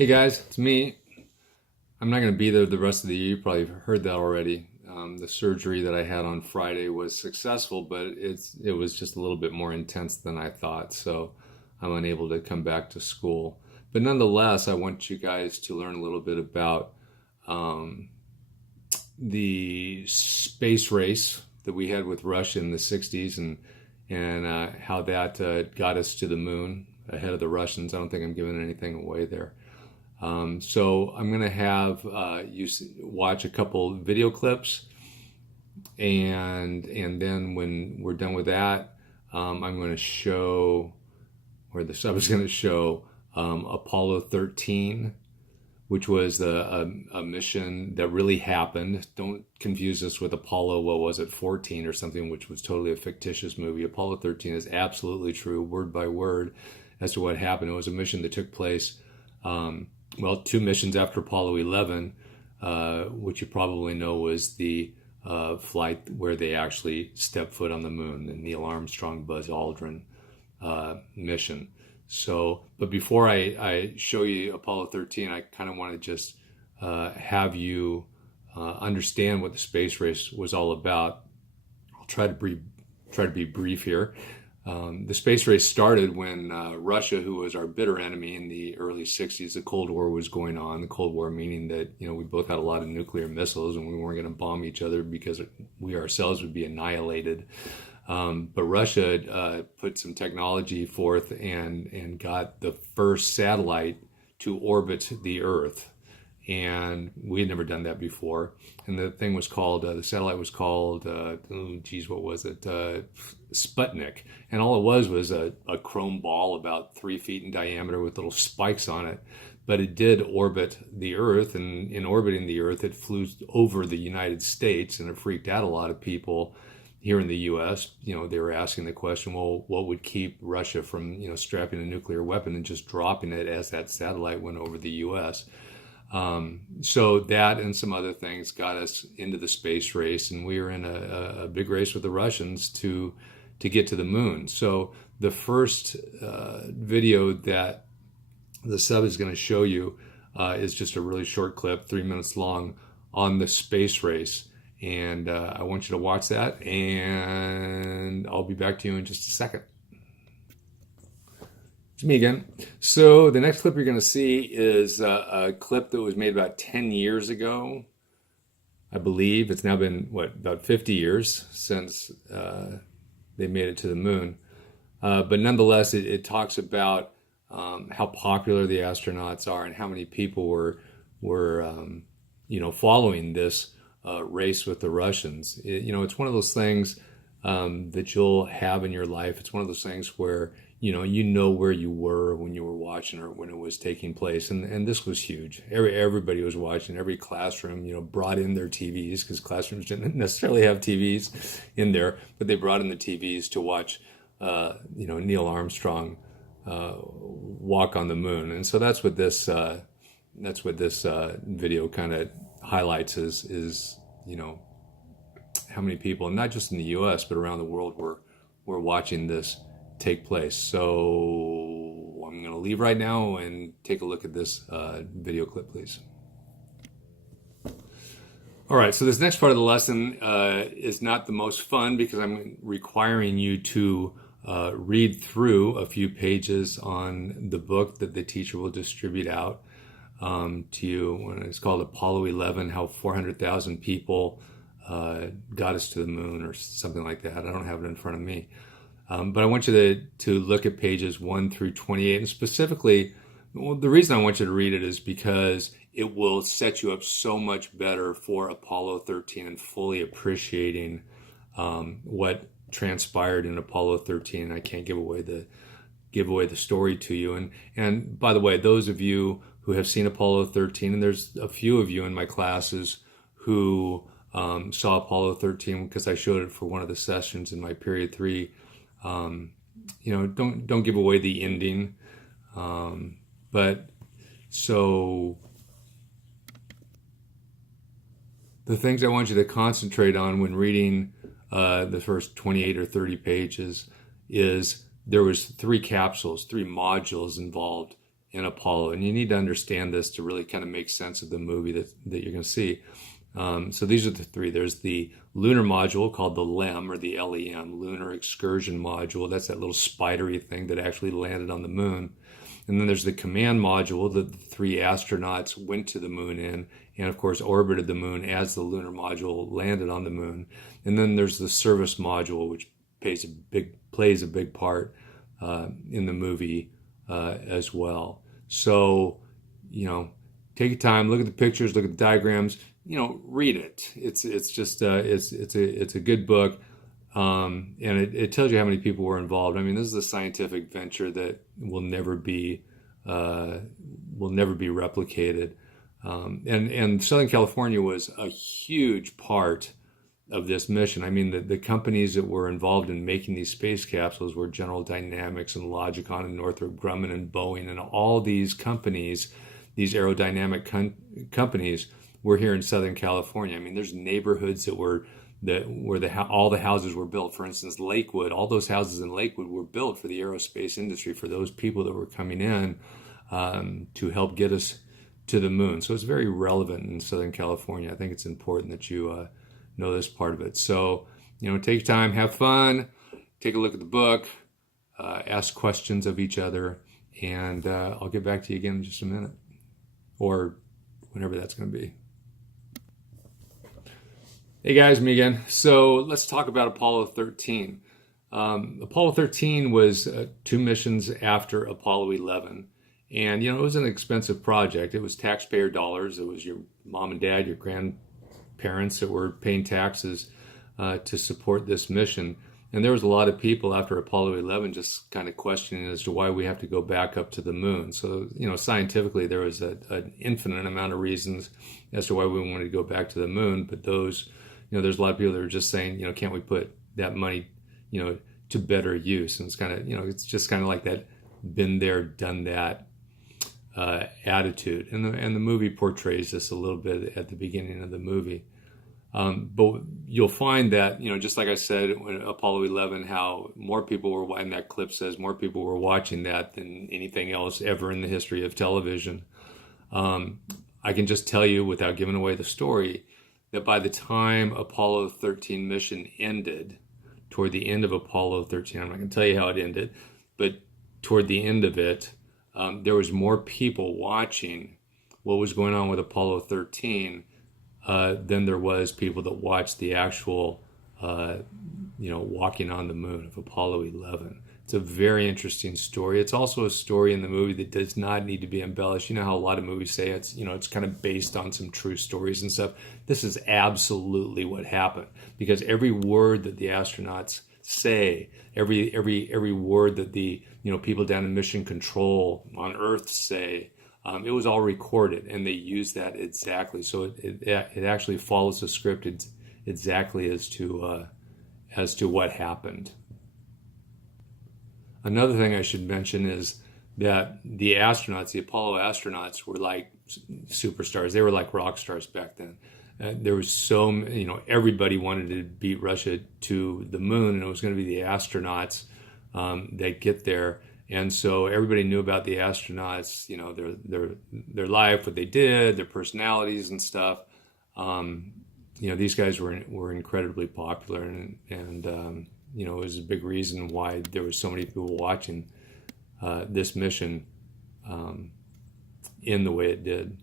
Hey guys, it's me. I'm not going to be there the rest of the year. You probably heard that already. The surgery that I had on Friday was successful, but it was just a little bit more intense than I thought. So I'm unable to come back to school. But nonetheless, I want you guys to learn a little bit about um, the space race that we had with Russia in the 60s and how that got us to the moon ahead of the Russians. I don't think I'm giving anything away there. So I'm going to have watch a couple video clips, and then when we're done with that, I'm going to show, or the sub is going to show Apollo 13, which was a mission that really happened. Don't confuse this with Apollo, what was it, 14 or something, which was totally a fictitious movie. Apollo 13 is absolutely true, word by word, as to what happened. It was a mission that took place. Two missions after Apollo 11, which you probably know was the flight where they actually stepped foot on the moon, the Neil Armstrong, Buzz Aldrin mission. So, but before I show you Apollo 13, I kind of want to just have you understand what the space race was all about. I'll try to be brief here. The space race started when Russia, who was our bitter enemy in the early 60s, the Cold War was going on. The Cold War meaning that, we both had a lot of nuclear missiles and we weren't going to bomb each other because we ourselves would be annihilated. But Russia put some technology forth and got the first satellite to orbit the Earth. And we had never done that before. And the thing was called, the satellite was called, what was it? Sputnik. And all it was a chrome ball about 3 feet in diameter with little spikes on it. But it did orbit the Earth, and in orbiting the Earth, it flew over the United States, and it freaked out a lot of people here in the U.S. They were asking the question, well, what would keep Russia from, strapping a nuclear weapon and just dropping it as that satellite went over the U.S.? So that and some other things got us into the space race, and we were in a big race with the Russians to get to the moon. So the first video that the sub is going to show you is just a really short clip, 3 minutes long, on the space race. And I want you to watch that, and I'll be back to you in just a second. It's me again. So the next clip you're going to see is a clip that was made about 10 years ago. I believe it's now been, about 50 years since they made it to the moon. But nonetheless, it talks about how popular the astronauts are and how many people were following this race with the Russians. It's one of those things that you'll have in your life. It's one of those things where you know where you were when you were watching or when it was taking place, and this was huge. Everybody was watching. Every classroom, brought in their TVs, because classrooms didn't necessarily have TVs in there, but they brought in the TVs to watch, Neil Armstrong walk on the moon. And so that's what this video kind of highlights is how many people, not just in the U.S. but around the world, were watching this take place. So I'm going to leave right now and take a look at this video clip, please. All right, so this next part of the lesson is not the most fun, because I'm requiring you to read through a few pages on the book that the teacher will distribute out to you. It's called Apollo 11, How 400,000 People Got Us to the Moon, or something like that. I don't have it in front of me. But I want you to look at pages 1 through 28. And specifically, the reason I want you to read it is because it will set you up so much better for Apollo 13 and fully appreciating what transpired in Apollo 13. I can't give away the story to you. And by the way, those of you who have seen Apollo 13, and there's a few of you in my classes who saw Apollo 13 because I showed it for one of the sessions in my period 3. Don't give away the ending. But so the things I want you to concentrate on when reading the first 28 or 30 pages is there was 3 capsules, 3 modules involved in Apollo. And you need to understand this to really kind of make sense of the movie that you're going to see. So these are the three. There's the lunar module called the LEM, or the LEM, Lunar Excursion Module. That's that little spidery thing that actually landed on the moon. And then there's the command module that the three astronauts went to the moon in, and of course orbited the moon as the lunar module landed on the moon. And then there's the service module, which plays a big part in the movie as well. So, take your time, look at the pictures, look at the diagrams, read it. It's just it's a good book. And it tells you how many people were involved. I mean, this is a scientific venture that will never be replicated. And Southern California was a huge part of this mission. I mean, the companies that were involved in making these space capsules were General Dynamics and Logicon and Northrop Grumman and Boeing, and all these companies, these aerodynamic companies, were here in Southern California. I mean, there's neighborhoods where all the houses were built. For instance, Lakewood, all those houses in Lakewood were built for the aerospace industry, for those people that were coming in to help get us to the moon. So it's very relevant in Southern California. I think it's important that you know this part of it. So, take your time, have fun, take a look at the book, ask questions of each other, and I'll get back to you again in just a minute, or whenever that's going to be. Hey guys, me again. So let's talk about Apollo 13. Apollo 13 was 2 missions after Apollo 11. And, it was an expensive project. It was taxpayer dollars. It was your mom and dad, your grandparents that were paying taxes to support this mission. And there was a lot of people after Apollo 11 just kind of questioning as to why we have to go back up to the moon. So, scientifically, there was an infinite amount of reasons as to why we wanted to go back to the moon. But those, there's a lot of people that are just saying, can't we put that money, to better use? And it's kind of, it's just kind of like that been there, done that attitude. And the movie portrays this a little bit at the beginning of the movie. But you'll find that, just like I said, when Apollo 11, how more people were, and that clip says more people were watching that than anything else ever in the history of television. I can just tell you, without giving away the story, that by the time Apollo 13 mission ended, toward the end of Apollo 13, I'm not going to tell you how it ended, but toward the end of it, there was more people watching what was going on with Apollo 13 than there was people that watched the actual, walking on the moon of Apollo 11. It's a very interesting story. It's also a story in the movie that does not need to be embellished. You know how a lot of movies say it's, it's kind of based on some true stories and stuff. This is absolutely what happened, because every word that the astronauts say, every word that the people down in Mission Control on Earth say, it was all recorded, and they use that exactly. So it actually follows the script exactly as to what happened. Another thing I should mention is that the astronauts, the Apollo astronauts, were like superstars. They were like rock stars back then. There was everybody wanted to beat Russia to the moon, and it was going to be the astronauts that get there. And so everybody knew about the astronauts, their life, what they did, their personalities and stuff. These guys were incredibly popular, and it was a big reason why there was so many people watching this mission in the way it did.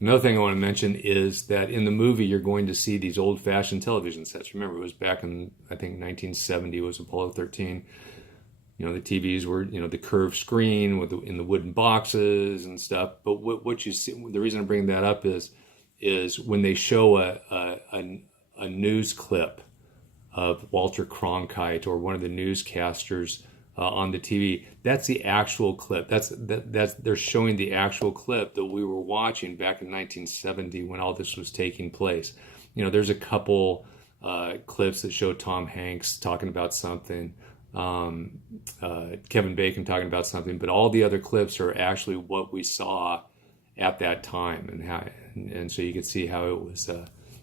Another thing I want to mention is that in the movie, you're going to see these old-fashioned television sets. Remember, it was back in, I think, 1970 was Apollo 13. The TVs were, the curved screen in the wooden boxes and stuff. But what you see, the reason I bring that up is when they show a news clip of Walter Cronkite or one of the newscasters on the TV, that's the actual clip. That's they're showing the actual clip that we were watching back in 1970 when all this was taking place. There's a couple clips that show Tom Hanks talking about something, Kevin Bacon talking about something, but all the other clips are actually what we saw at that time, and so you could see how it was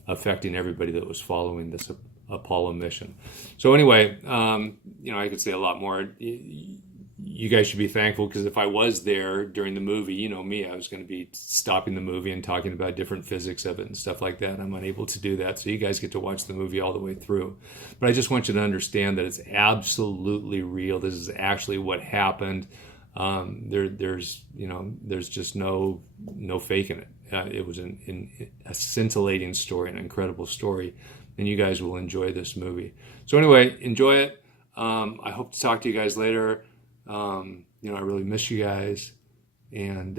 affecting everybody that was following this Apollo mission. So anyway, I could say a lot more. you guys should be thankful, because if I was there during the movie, you know me, I was going to be stopping the movie and talking about different physics of it and stuff like that. I'm unable to do that. So you guys get to watch the movie all the way through. But I just want you to understand that it's absolutely real. This is actually what happened. There's just no faking it. It was a scintillating story, an incredible story, and you guys will enjoy this movie. So anyway, enjoy it. I hope to talk to you guys later. I really miss you guys, and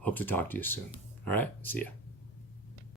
hope to talk to you soon. All right, see ya.